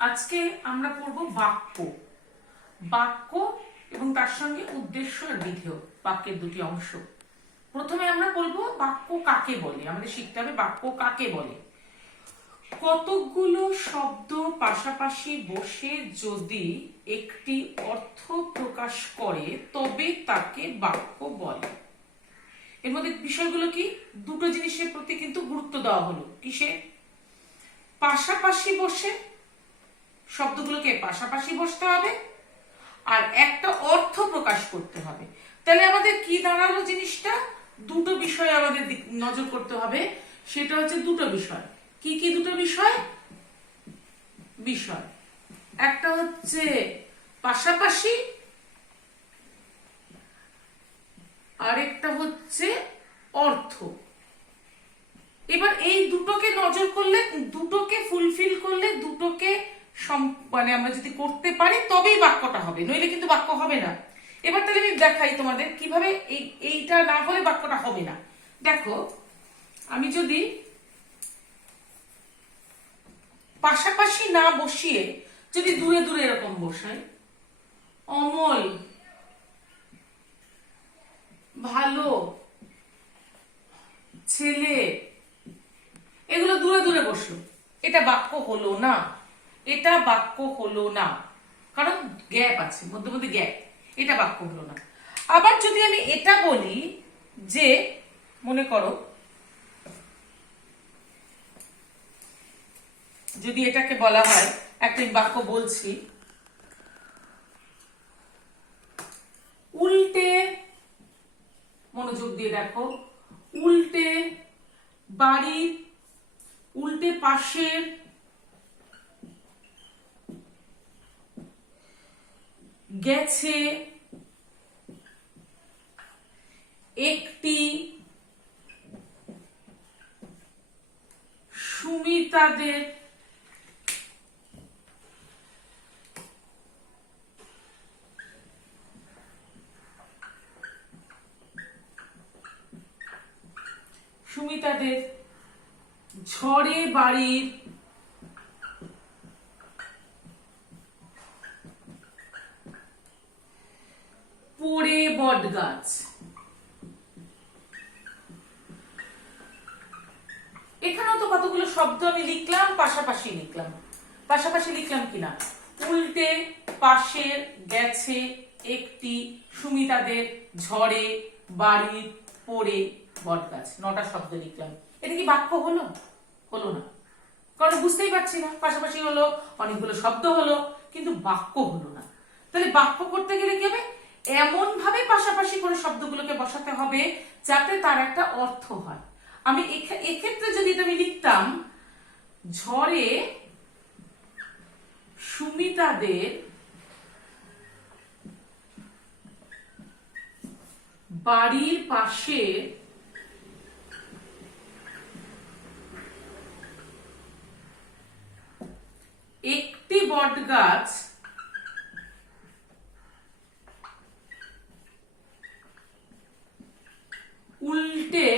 আজকে আমরা পড়ব বাক্য। বাক্য এবং তার সঙ্গে উদ্দেশ্য আর বিধেয়, বাক্যের দুটি অংশ। প্রথমে আমরা বলবো বাক্য কাকে বলে। আমাদের শিখতে হবে বাক্য কাকে বলে। কতকগুলো শব্দ পাশাপাশি বসে যদি একটি অর্থ প্রকাশ করে তবে তাকে বাক্য বলে। এর মধ্যে বিষয়গুলো কি? দুটো জিনিসের প্রতি কিন্তু গুরুত্ব দেওয়া হলো। কিসে? পাশাপাশি বসে, শব্দগুলোকে পাশাপাশি বসতে হবে, আর একটা অর্থ প্রকাশ করতে হবে। তাহলে আমাদের কি দাঁড়ালো জিনিসটা? দুটো বিষয় আমাদের নজর করতে হবে। সেটা হচ্ছে দুটো বিষয়। কি কি দুটো বিষয়? বিষয় একটা হচ্ছে পাশাপাশি, আরেকটা হচ্ছে অর্থ। এবার এই দুটোকে নজর করলে, দুটোকে ফুলফিল করলে, দুটোকে মানে আমরা যদি করতে পারি তবেই বাক্যটা হবে, নইলে কিন্তু বাক্য হবে না। এবার তাহলে আমি দেখাই তোমাদের কিভাবে এইটা না হলে বাক্যটা হবে না। দেখো, আমি যদি পাশাপাশি না বসিয়ে যদি দূরে দূরে এরকম বসাই, অমল ভালো ছেলে, এগুলো দূরে দূরে বসলো, এটা বাক্য হলো না। এটা বাক্য হলো না, কারণ গ্যাপ আছে, মধ্যে মধ্যে গ্যাপ। এটা বাক্য হলো না। আবার যদি আমি এটা বলি যে, মনে করো যদি এটাকে বলা হয়, একটা বাক্য বলছি, উল্টে, মনোযোগ দিয়ে দেখো, উল্টে বাড়ির উল্টে পাশের গেছে একটি সুমিতাদের ঝড়ে বাড়ির পড়ে বট গাছ। এখানেও তো কতগুলো শব্দ আমি লিখলাম, পাশাপাশি লিখলাম। পাশাপাশি লিখলাম কিনা? উল্টে পাশের গেছে একটি সুমিতাদের ঝড়ে বাড়ির পড়ে বট গাছ। 9টা শব্দ লিখলাম। এটা কি বাক্য হলো? হলো না, কারণ বুঝতেই পারছি না। পাশাপাশি হলো, অনেকগুলো শব্দ হলো, কিন্তু বাক্য হলো না। তাহলে বাক্য করতে গেলে কি হবে? এমন ভাবে পাশাপাশি করে শব্দগুলোকে বসাতে হবে যাতে তার একটা অর্থ হয়। আমি এক্ষেত্রে যদি এটা আমি লিখতাম, ঝড়ে সুমিতাদের বাড়ির পাশে একটি বট গাছ উল্টে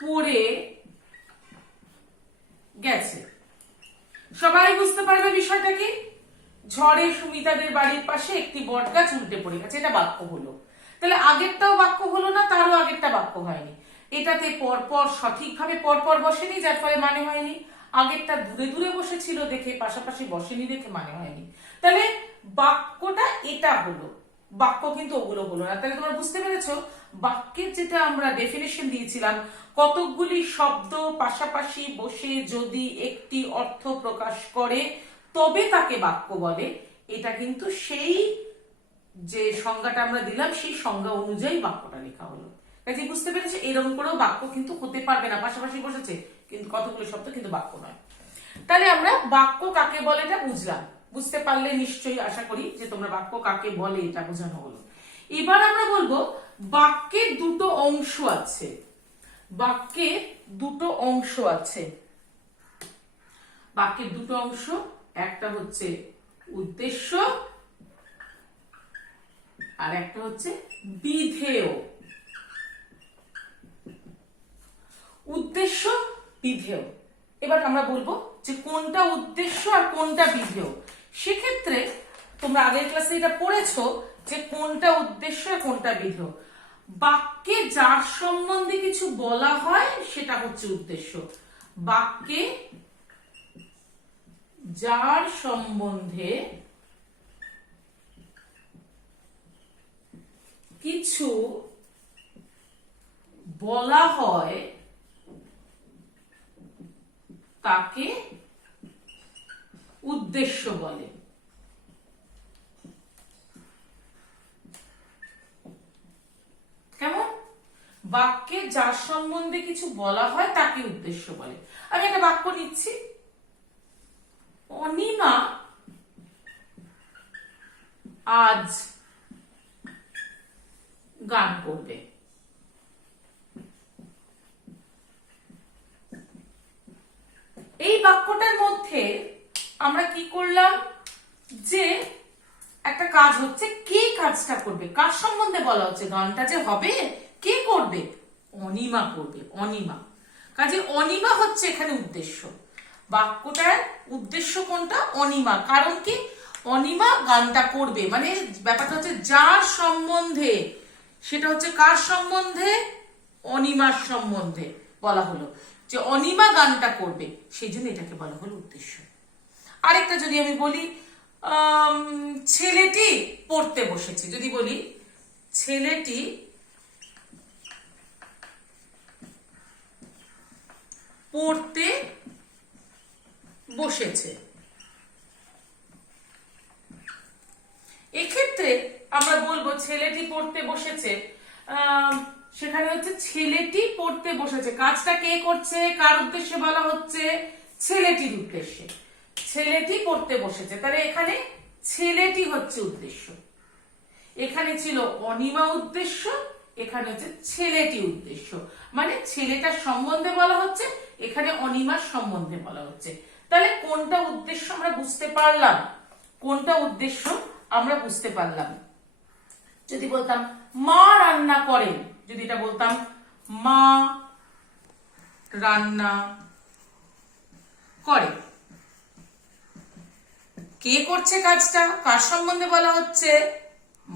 পড়ে গেছে। সবাই বুঝতে পারবে বিষয়টা কি? ঝড়ে সুমিতাদের বাড়ির পাশে একটি বট গাছ উল্টে পড়ে গেছে, এটা বাক্য হলো। তাহলে আগেরটাও বাক্য হলো না, তারও আগেরটা বাক্য হয়নি। এটাতে পরপর সঠিকভাবে পরপর বসেনি, যার ফলে মানে হয়নি। আগেরটা দূরে দূরে বসেছিল দেখে, পাশাপাশি বসেনি দেখে মানে হয়নি। তাহলে বাক্যটা এটা হলো, বাক্য কিন্তু ওগুলো হলো না। তাহলে তোমরা বুঝতে পেরেছো বাক্যের যেটা আমরা ডেফিনেশন দিয়েছিলাম, কতকগুলি শব্দ পাশাপাশি বসে যদি একটি অর্থ প্রকাশ করে তবে তাকে বাক্য বলে। এটা কিন্তু সেই যে সংজ্ঞাটা আমরা দিলাম, সেই সংজ্ঞা অনুযায়ী বাক্যটা লেখা হলো। কাজে বুঝতে পেরেছে এরকম করেও বাক্য কিন্তু হতে পারবে না। পাশাপাশি বসেছে কিন্তু কতগুলো শব্দ, কিন্তু বাক্য নয়। তাহলে আমরা বাক্য কাকে বলে এটা বুঝলাম। বুঝতে পারলে নিশ্চয়ই আশা করি যে তোমরা বাক্য কাকে বলে এটা বোঝানো হলো। এবার আমরা বলবো বাক্যের দুটো অংশ আছে। বাক্যের দুটো অংশ আছে। বাক্যের দুটো অংশ, একটা হচ্ছে উদ্দেশ্য আর একটা হচ্ছে বিধেয়। উদ্দেশ্য, বিধেয়। এবার আমরা বলবো যে কোনটা উদ্দেশ্য আর কোনটা বিধেয়। সেক্ষেত্রে তোমরা আগের ক্লাসে এটা পড়েছো যে কোনটা উদ্দেশ্য আর কোনটা বিধেয়। বাক্যে যার সম্বন্ধে কিছু বলা হয় সেটা হচ্ছে উদ্দেশ্য। বাক্যে যার সম্বন্ধে কিছু বলা হয় তাকে উদ্দেশ্য বলে। কেমন? বাক্যে যার সম্বন্ধে কিছু বলা হয় তাকে উদ্দেশ্য বলে। আমি একটা বাক্য নিচ্ছি, অনিমা আজ গান করবে। এই বাক্যটার মধ্যে আমরা কি করলাম, যে একটা কাজ হচ্ছে, কে কাজটা করবে, কার সম্বন্ধে বলা হচ্ছে, গানটা যে হবে কে করবে, অনিমা করবে। অনিমা, কাজে অনিমা হচ্ছে এখানে উদ্দেশ্য। বাক্যটার উদ্দেশ্য কোনটা? অনিমা। কারণ কি? অনিমা গানটা করবে, মানে ব্যাপারটা হচ্ছে যার সম্বন্ধে, সেটা হচ্ছে কার সম্বন্ধে? অনিমার সম্বন্ধে বলা হলো যে অনিমা গানটা করবে, সেই জন্য এটাকে বলা হলো উদ্দেশ্য। আরেকটা যদি আমি বলি, ছেলেটি পড়তে বসেছে, যদি বলি ছেলেটি পড়তে বসেছে, এক্ষেত্রে আমরা বলবো ছেলেটি পড়তে বসেছে, সেখানে হচ্ছে ছেলেটি পড়তে বসেছে, কাজটা কে করছে, কার উদ্দেশ্যে বলা হচ্ছে? ছেলেটির উদ্দেশ্যে। ছেলেটি পড়তে বসেছে, তাহলে এখানে ছেলেটি হচ্ছে উদ্দেশ্য। এখানে ছিল অনিমা উদ্দেশ্য, এখানে হচ্ছে ছেলেটি উদ্দেশ্য, মানে ছেলেটার সম্বন্ধে বলা হচ্ছে, এখানে অনিমার সম্বন্ধে বলা হচ্ছে। তাহলে কোনটা উদ্দেশ্য আমরা বুঝতে পারলাম, কোনটা উদ্দেশ্য আমরা বুঝতে পারলাম। যদি বলতাম মা রান্না করেন, যদি এটা বলতাম মা রান্না করে, কে করছে কাজটা, কার সম্বন্ধে বলা হচ্ছে?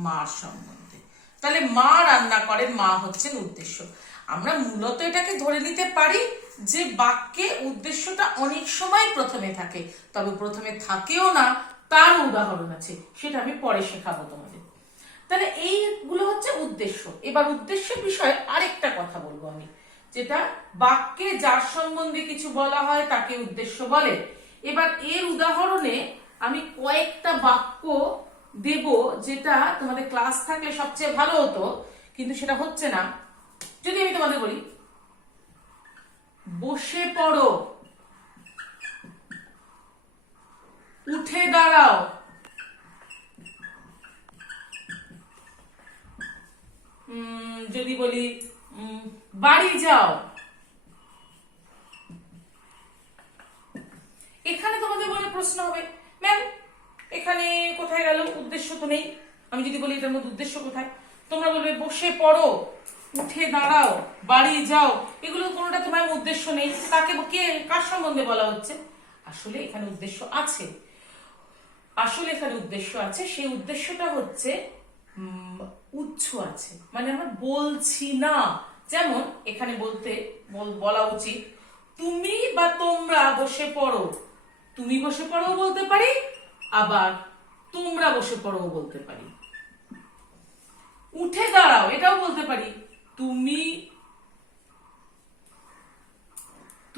মার সম্বন্ধে। তাহলে মা রান্না করেন, মা হচ্ছেন উদ্দেশ্য। আমরা মূলত এটাকে ধরে নিতে পারি যে বাক্যে উদ্দেশ্যটা অনেক সময় প্রথমে থাকে, তবে প্রথমে থাকেও না, তার উদাহরণ আছে, সেটা আমি পরে শেখাবো তোমাদের। তাহলে এইগুলো হচ্ছে উদ্দেশ্য। এবার উদ্দেশ্যের বিষয়ে আরেকটা কথা বলবো আমি, যেটা বাক্যে যার সম্বন্ধে কিছু বলা হয় তাকে উদ্দেশ্য বলে। এবার এর উদাহরণে আমি কয়েকটা বাক্য দেব, যেটা তোমাদের ক্লাস থাকলে সবচেয়ে ভালো হতো, কিন্তু সেটা হচ্ছে না। যদি আমি তোমাদের বলি বসে পড়ো, উঠে দাঁড়াও, যদি বলি বাড়ি যাও, এখানে তোমাদের বলে প্রশ্ন হবে, ম্যাম এখানে কোথায় গেল, উদ্দেশ্য তো নেই। আমি যদি বলি এটার মধ্যে উদ্দেশ্য কোথায়, তোমরা বলবে বসে পড়ো, উঠে দাঁড়াও, বাড়ি যাও, এগুলো কোনোটা তোমার উদ্দেশ্য নেই। তাকে কে, কার সম্বন্ধে বলা হচ্ছে? আসলে এখানে উদ্দেশ্য আছে, আসলে এখানে উদ্দেশ্য আছে। সেই উদ্দেশ্যটা হচ্ছে উচ্চ আছে, মানে আমরা বলছি না। যেমন এখানে বলা উচিত তুমি বা তোমরা বসে পড়ো, তুমি বসে পড়ো বলতে পারি, আবার তোমরা বসে পড়ো বলতে পারি। উঠে দাঁড়াও এটাও বলতে পারি,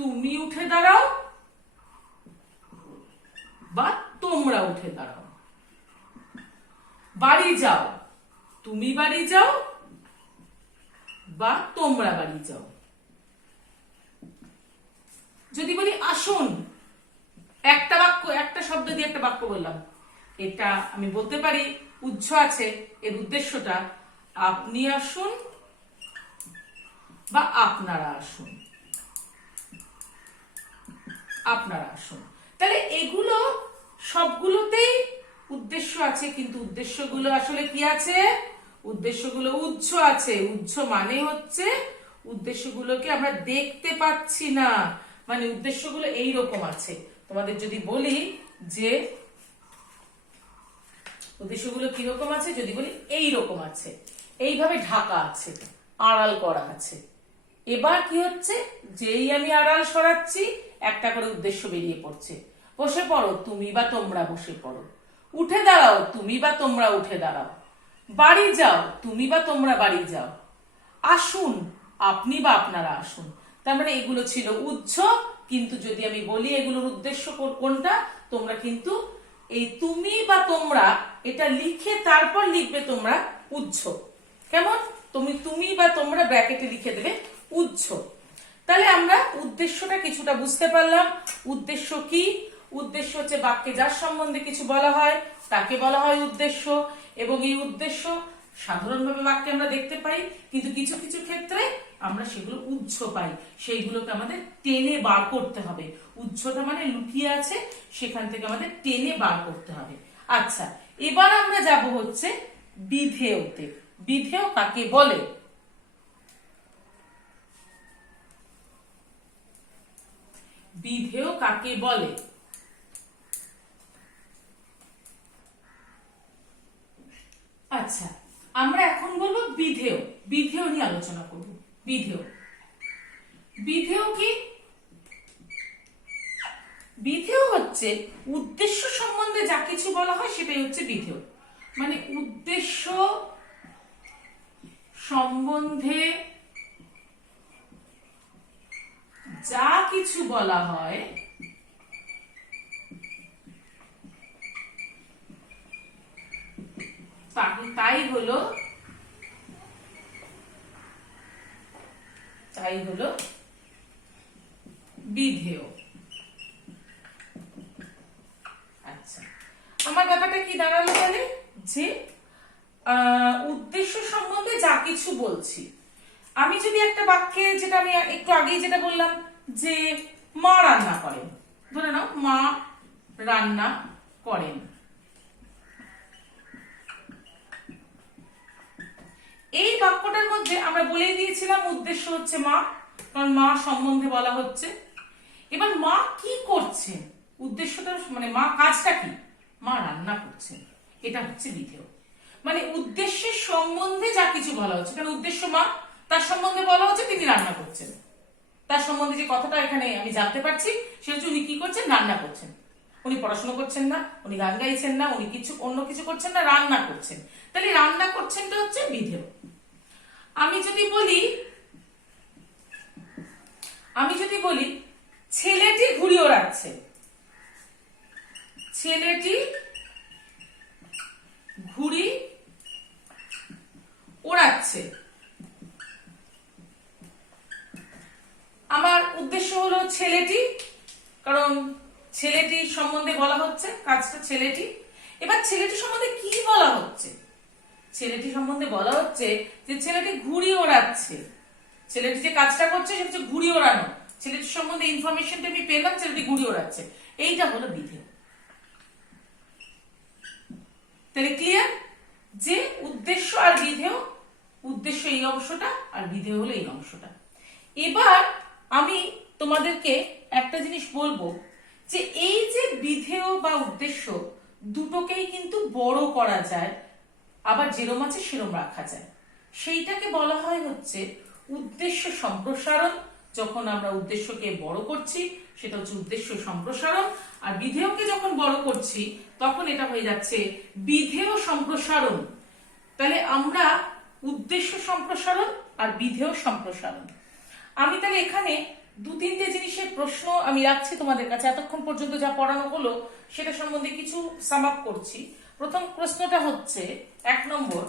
তুমি উঠে দাঁড়াও বা তোমরা উঠে দাঁড়াও। বাড়ি যাও, তুমি বাড়ি যাও বা তোমরা বাড়ি যাও। যদি বলি আসুন, একটা বাক্য, একটা শব্দ দিয়ে একটা বাক্য বললাম, এটা আমি বলতে পারি উচ্চ আছে, এর উদ্দেশ্যটা আপনি আসুন বা আপনারা আসুন, আপনারা আসুন। তাহলে এগুলো সবগুলোতেই উদ্দেশ্য আছে, কিন্তু উদ্দেশ্যগুলো আসলে কি আছে? উদ্দেশ্যগুলো উচ্চ আছে। উচ্চ মানে হচ্ছে উদ্দেশ্যগুলোকে আমরা দেখতে পাচ্ছি না, মানে উদ্দেশ্যগুলো এই রকম আছে। তোমাদের যদি বলি যে উদ্দেশ্যগুলো কিরকম আছে, যদি বলি এই রকম আছে, এইভাবে ঢাকা আছে, আড়াল করা আছে। এবার কি হচ্ছে, যেই আমি আড়াল সরাচ্ছি একটা করে উদ্দেশ্য বেরিয়ে পড়ছে। বসে পড়ো, তুমি বা তোমরা বসে পড়ো। উঠে দাঁড়াও, তুমি বা তোমরা উঠে দাঁড়াও। বাড়ি যাও, তুমি বা তোমরা বাড়ি যাও। আসুন, আপনি বা আপনারা আসুন। তার মানে এগুলো ছিল উহ্য, কিন্তু যদি আমি বলি এগুলোর উদ্দেশ্য কোনটা, তোমরা কিন্তু এই তুমি বা তোমরা এটা লিখে তারপর লিখবে তোমরা উহ্য। কেমন? তুমি বা তোমরা ব্র্যাকেটে লিখে দেবে উহ্য। তাহলে আমরা উদ্দেশ্যটা কিছুটা বুঝতে পারলাম। উদ্দেশ্য কি? উদ্দেশ্য হচ্ছে বাক্যে যার সম্বন্ধে কিছু বলা হয় তাকে বলা হয় উদ্দেশ্য। এবং এই উদ্দেশ্য সাধারণভাবে বাক্যে আমরা দেখতে পাই, কিন্তু কিছু কিছু ক্ষেত্রে আমরা সেগুলো উহ্য পাই, সেইগুলোকে আমাদের টেনে বার করতে হবে। উহ্যটা মানে লুকিয়ে আছে, সেখান থেকে আমাদের টেনে বার করতে হবে। আচ্ছা, এবার আমরা যাব হচ্ছে বিধেয়তে। বিধেয় কাকে বলে? বিধেয় কাকে বলে? আচ্ছা, আমরা এখন বলবো বিধেয়। বিধেয় নিয়ে আলোচনা করব। বিধেয়, বিধেয় কি? বিধেয় হচ্ছে উদ্দেশ্য সম্বন্ধে যা কিছু বলা হয় সেটাই হচ্ছে বিধেয়। মানে উদ্দেশ্য সম্বন্ধে যা কিছু বলা হয় তাই হলো বিধেয়। আচ্ছা, আমার ব্যাপারটা কি দাঁড়ালো তাহলে, যে উদ্দেশ্য সম্বন্ধে যা কিছু বলছি। আমি যদি একটা বাক্যে, যেটা আমি একটু আগেই যেটা বললাম, যে মা রান্না করেন, ধরে নাও মা রান্না করেন, এই বাক্যটার মধ্যে আমরা বলেই দিয়েছিলাম উদ্দেশ্য হচ্ছে মা, কারণ মা সম্বন্ধে বলা হচ্ছে। এবার মা কি করছেন, উদ্দেশ্যটা মানে মা কাজটা কি, মা রান্না করছেন, এটা হচ্ছে বিধেয়। মানে উদ্দেশ্যের সম্বন্ধে যা কিছু বলা হচ্ছে, কারণ উদ্দেশ্য মা, তার সম্বন্ধে বলা হচ্ছে তিনি রান্না করছেন। তার সম্বন্ধে যে কথাটা এখানে আমি জানতে পারছি সে হচ্ছে উনি কি করছেন, রান্না করছেন। উনি পড়াশোনা করছেন না, উনি গান গাইছেন না, উনি কিছু অন্য কিছু করছেন না, রান্না করছেন। তাহলে রান্না করছেনটা হচ্ছে বিধেয়। আমি যদি বলি ছেলেটি ঘুড়ি ওড়াচ্ছে, ছেলেটি ঘুড়ি ওড়াচ্ছে, আমার উদ্দেশ্য হলো ছেলেটি, কারণ ছেলেটি সম্বন্ধে বলা হচ্ছে, কাজটা ছেলেটি। এবার ছেলেটি সম্বন্ধে কি বলা হচ্ছে? ছেলেটি সম্বন্ধে বলা হচ্ছে যে ছেলেটি ঘুড়ি ওড়াচ্ছে। ছেলেটি যে কাজটা করছে সেটা হচ্ছে ঘুড়ি ওড়ানো। ছেলেটির সম্বন্ধে ইনফরমেশনটা আমি পেলাম, ছেলেটি ঘুড়ি ওড়াচ্ছে, এইটা হলো বিধেয়। তাহলে ক্লিয়ার যে উদ্দেশ্য আর বিধেয়, উদ্দেশ্য এই অংশটা আর বিধেয় হলো এই অংশটা। এবার আমি তোমাদেরকে একটা জিনিস বলবো, যে এই যে বিধেয় বা উদ্দেশ্য দুটোকেই কিন্তু বড় করা যায়, আবার যেরম আছে সেরম রাখা যায়। সেইটাকে বলা হয় হচ্ছে উদ্দেশ্য সম্প্রসারণ। যখন আমরা উদ্দেশ্যকে বড় করছি সেটা হচ্ছে উদ্দেশ্য সম্প্রসারণ, আর বিধেয়কে যখন বড় করছি তখন এটা হয়ে যাচ্ছে বিধেয় সম্প্রসারণ। তাহলে আমরা উদ্দেশ্য সম্প্রসারণ আর বিধেয় সম্প্রসারণ। আমি তাহলে এখানে দু তিনটে জিনিসের প্রশ্ন আমি রাখছি তোমাদের কাছে, এতক্ষণ পর্যন্ত যা পড়ানো হলো সেটা সম্বন্ধে কিছু সাম আপ করছি। প্রথম প্রশ্নটা হচ্ছে 1 নম্বর,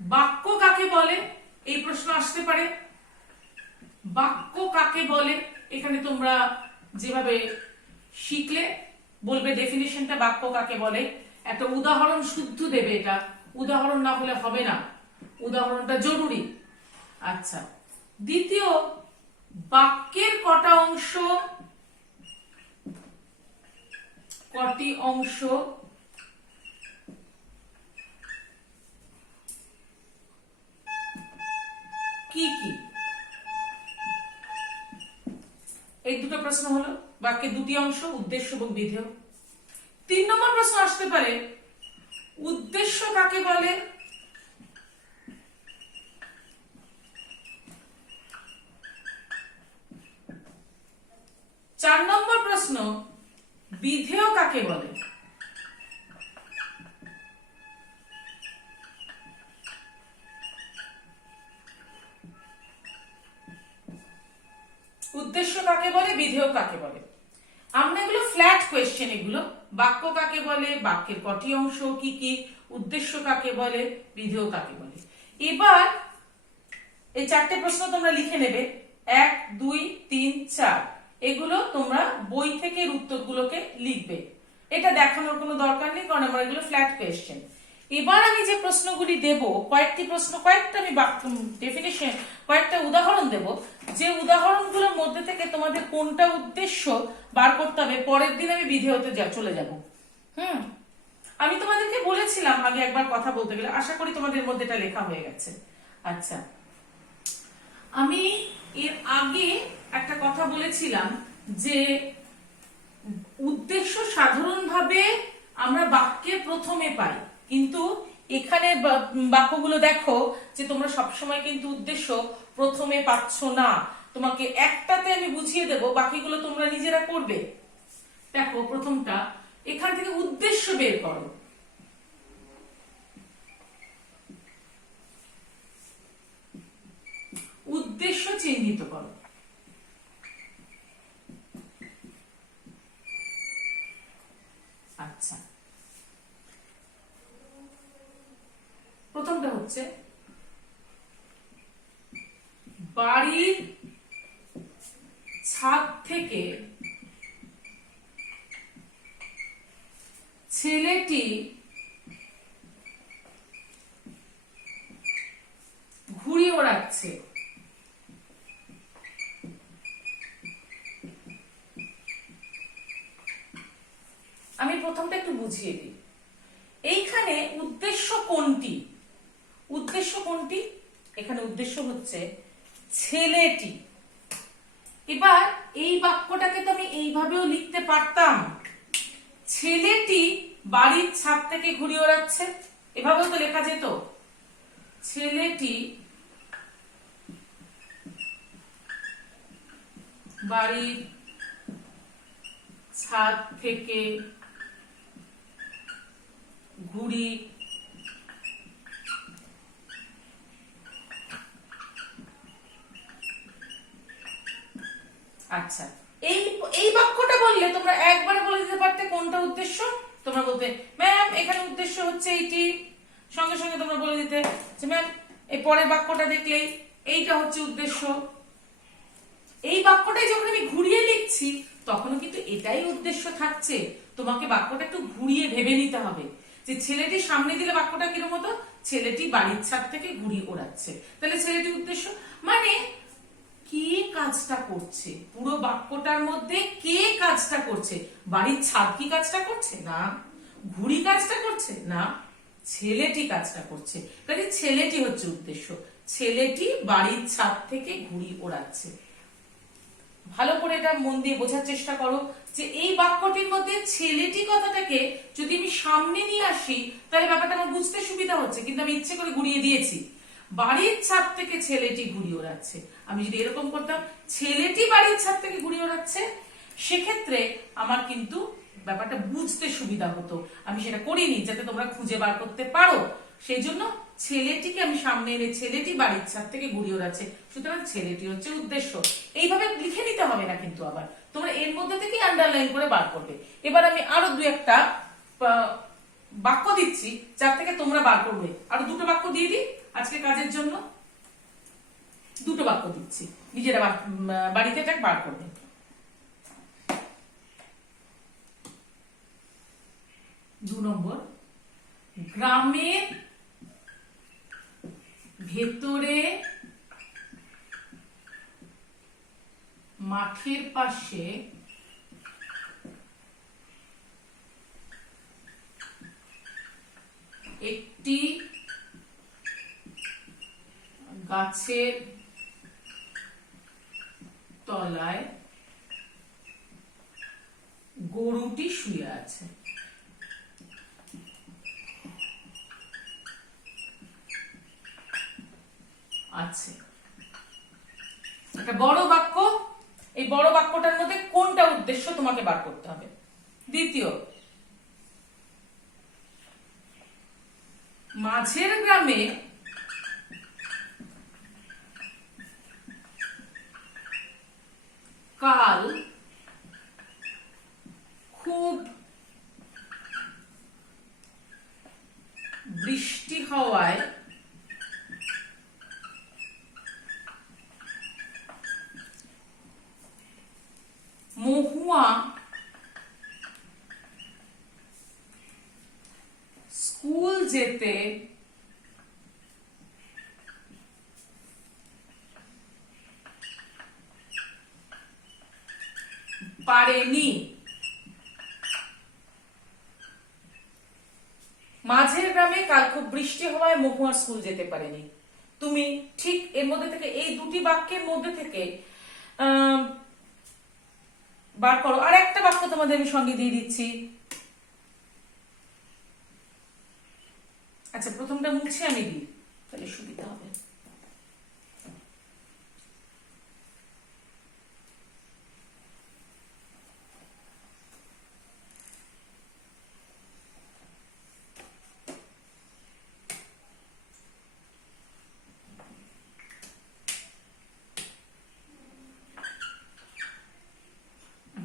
বাক্য কাকে বলে? এই প্রশ্ন আসতে পারে, বাক্য কাকে বলে? এখানে তোমরা যেভাবে শিখলে বলবে ডেফিনিশনটা, বাক্য কাকে বলে, একটা উদাহরণ শুদ্ধ দেবে, এটা উদাহরণ না হলে হবে না, উদাহরণটা জরুরি। আচ্ছা, দ্বিতীয়, বাক্যের কটি অংশ কি কি? এই দুটো প্রশ্ন হলো, বাক্যের দুটি অংশ উদ্দেশ্য এবং বিধেয়। 3 নম্বর প্রশ্ন আসতে পারে, উদ্দেশ্য কাকে বলে? 4 নম্বর প্রশ্ন, বিধেয় কাকে বলে? উদ্দেশ্য কাকে বলে, বিধেয় কাকে বলে? আমরা এগুলো ফ্ল্যাট কোয়েশ্চেন, এগুলো বাক্য কাকে বলে, বাক্যের কটি অংশ কি কি, উদ্দেশ্য কাকে বলে, বিধেয় কাকে বলে। এবার এই 4টে প্রশ্ন তোমরা লিখে নেবে, 1 2 3 4, এগুলো তোমরা বই থেকে উত্তরগুলোকে লিখবে। এটা দেখানোর কোনো দরকার নেই, কারণ আমরা এগুলো ফ্ল্যাট কোয়েশ্চেন। এবার আমি যে প্রশ্নগুলি দেব, কয়েকটা আমি ডেফিনিশন, কয়েকটা উদাহরণ দেব, যে উদাহরণগুলোর মধ্যে থেকে তোমাদের কোনটা উদ্দেশ্য বার করতে হবে, পরের দিন আমি বিধেয়তে চলে যাব। আমি তোমাদেরকে বলেছিলাম আগে একবার কথা বলতে গেলে, আশা করি তোমাদের মধ্যে এটা লেখা হয়ে গেছে। আচ্ছা, আমি এর আগে একটা কথা বলেছিলাম যে উদ্দেশ্য সাধারণভাবে আমরা বাক্যের প্রথমে পাই, কিন্তু এখানে বাক্যগুলো দেখো যে তোমরা সবসময় কিন্তু উদ্দেশ্য প্রথমে পাচ্ছ না। তোমাকে একটাতে আমি বুঝিয়ে দেব, বাকিগুলো তোমরা নিজেরা করবে। দেখো প্রথমটা, এখান থেকে উদ্দেশ্য বের করো। উদ্দেশ্য চিহ্নিত করো। আচ্ছা, প্রথমটা হচ্ছে বাড়ির ছাদ থেকে ছেলেটি ঘুড়ি ওড়াচ্ছে। আমি প্রথমটা একটু বুঝিয়ে দিই। এইখানে উদ্দেশ্য কোনটি? উদ্দেশ্য কোনটি? এখানে উদ্দেশ্য হচ্ছে ছেলেটি। এবার এই বাক্যটাকে তো আমি এইভাবেও লিখতে পারতাম, ছেলেটি বাড়ির ছাদ থেকে ঘুড়ি ওড়াচ্ছে, এভাবেও তো লেখা যেত, ছেলেটি বাড়ির ছাদ থেকে ঘুড়ি আচ্ছা, এই বাক্যটা বললে তোমরা একবারে বলে দিতে পারতে কোনটা উদ্দেশ্য। তোমরা বলতে, ম্যাম এখানে উদ্দেশ্য হচ্ছে এইটি, সঙ্গে সঙ্গে তোমরা বলে দিতে যে ম্যাম এই পরের বাক্যটা দেখলেই এইটা হচ্ছে উদ্দেশ্য। এই বাক্যটাই যখন আমি ঘুরিয়ে লিখছি তখনও কিন্তু এটাই উদ্দেশ্য থাকছে। তোমাকে বাক্যটা একটু ঘুরিয়ে ভেবে নিতে হবে যে ছেলেটি সামনে দিলে বাক্যটা কিরকম হতো, ছেলেটি বাড়ির ছাদ থেকে ঘুড়ি ওড়াচ্ছে, তাহলে ছেলেটি উদ্দেশ্য মানে কে কাজটা করছে, পুরো বাক্যটার মধ্যে কে কাজটা করছে। বাড়ির ছাদ কি কাজটা করছে? না। ঘুড়ি কাজটা করছে? না। ছেলেটি কাজটা করছে, তাহলে ছেলেটি হচ্ছে উদ্দেশ্য। ছেলেটি বাড়ির ছাদ থেকে ঘুড়ি ওড়াচ্ছে। ভালো করে এটা মন দিয়ে বোঝার চেষ্টা করো যে এই বাক্যটির মধ্যে ছেলেটি কথাটাকে যদি আমি সামনে নিয়ে আসি তাহলে ব্যাপারটা আমার বুঝতে সুবিধা হচ্ছে, কিন্তু আমি ইচ্ছে করে ঘুরিয়ে দিয়েছি। বাড়ির ছাদ থেকে ছেলেটি ঘুড়ি ওড়াচ্ছে, আমি যদি এরকম করতাম ছেলেটি বাড়ির ছাদ থেকে ঘুড়ি ওড়াচ্ছে, সেক্ষেত্রে আমার কিন্তু ব্যাপারটা বুঝতে সুবিধা হতো। আমি সেটা করিনি যাতে তোমরা খুঁজে বার করতে পারো, সেই জন্য ছেলেটিকে আমি সামনে এনে ছেলেটি বাড়ির ছাদ থেকে ঘুড়ি ওড়াচ্ছে, সুতরাং ছেলেটি হচ্ছে উদ্দেশ্য। এইভাবে লিখে নিতে হবে না, কিন্তু আবার তোমরা এর মধ্যে থেকে আন্ডারলাইন করে বার করবে। এবার আমি আরো দু একটা বাক্য দিচ্ছি যার থেকে তোমরা বার করবে। আরো দুটো বাক্য দিয়ে দিই আজকে কাজের জন্য, দুটো বাক্য দিচ্ছি, নিজেরা বাড়িতে এটা বার করবে। 2 নম্বর, গ্রামের ভেতরে মাঠের পাশে একটি গাছের তলায় গরুটি শুয়ে আছে। আছে একটা বড় বাক্য, এই বড় বাক্যটার মধ্যে কোনটা উদ্দেশ্য তোমাকে বার করতে হবে। দ্বিতীয়, মাঝের গ্রামে কাল খুব বৃষ্টি হওয়ায় মহুয়া স্কুল যেতে পারেনি। মাঝের গ্রামে কাল খুব বৃষ্টি হওয়ায় মহুয়া স্কুল যেতে পারেনি। তুমি ঠিক এর মধ্যে থেকে, এই দুটি বাক্যের মধ্যে থেকে বার করো। আর একটা বাক্য তোমাদের আমি সঙ্গে দিয়ে দিচ্ছি। আচ্ছা, প্রথমটা মুছে আমি দিই, তাহলে সুবিধা হবে।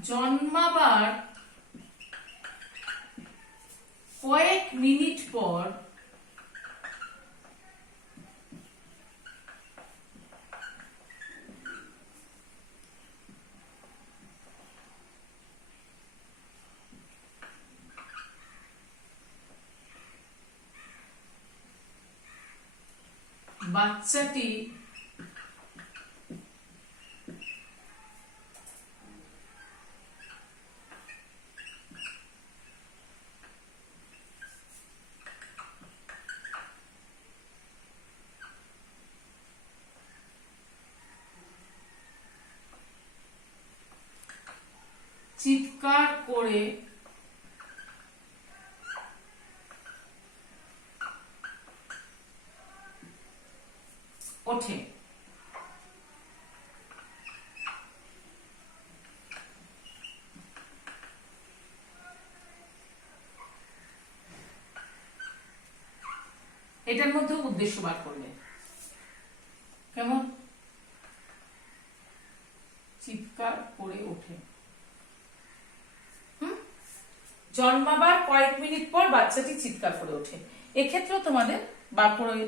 জন্মাবার কয়েক মিনিট পর বাচ্চাটি চিৎকার করে ওঠে। এটার মধ্যে উদ্দেশ্য বার করবে। কেমন? চিৎকার করে ওঠে। জন্মাবার কয়েক মিনিট পর বাচ্চাটি চিৎকার করে ওঠে। এক্ষেত্রেও তোমাদের বার করে এটা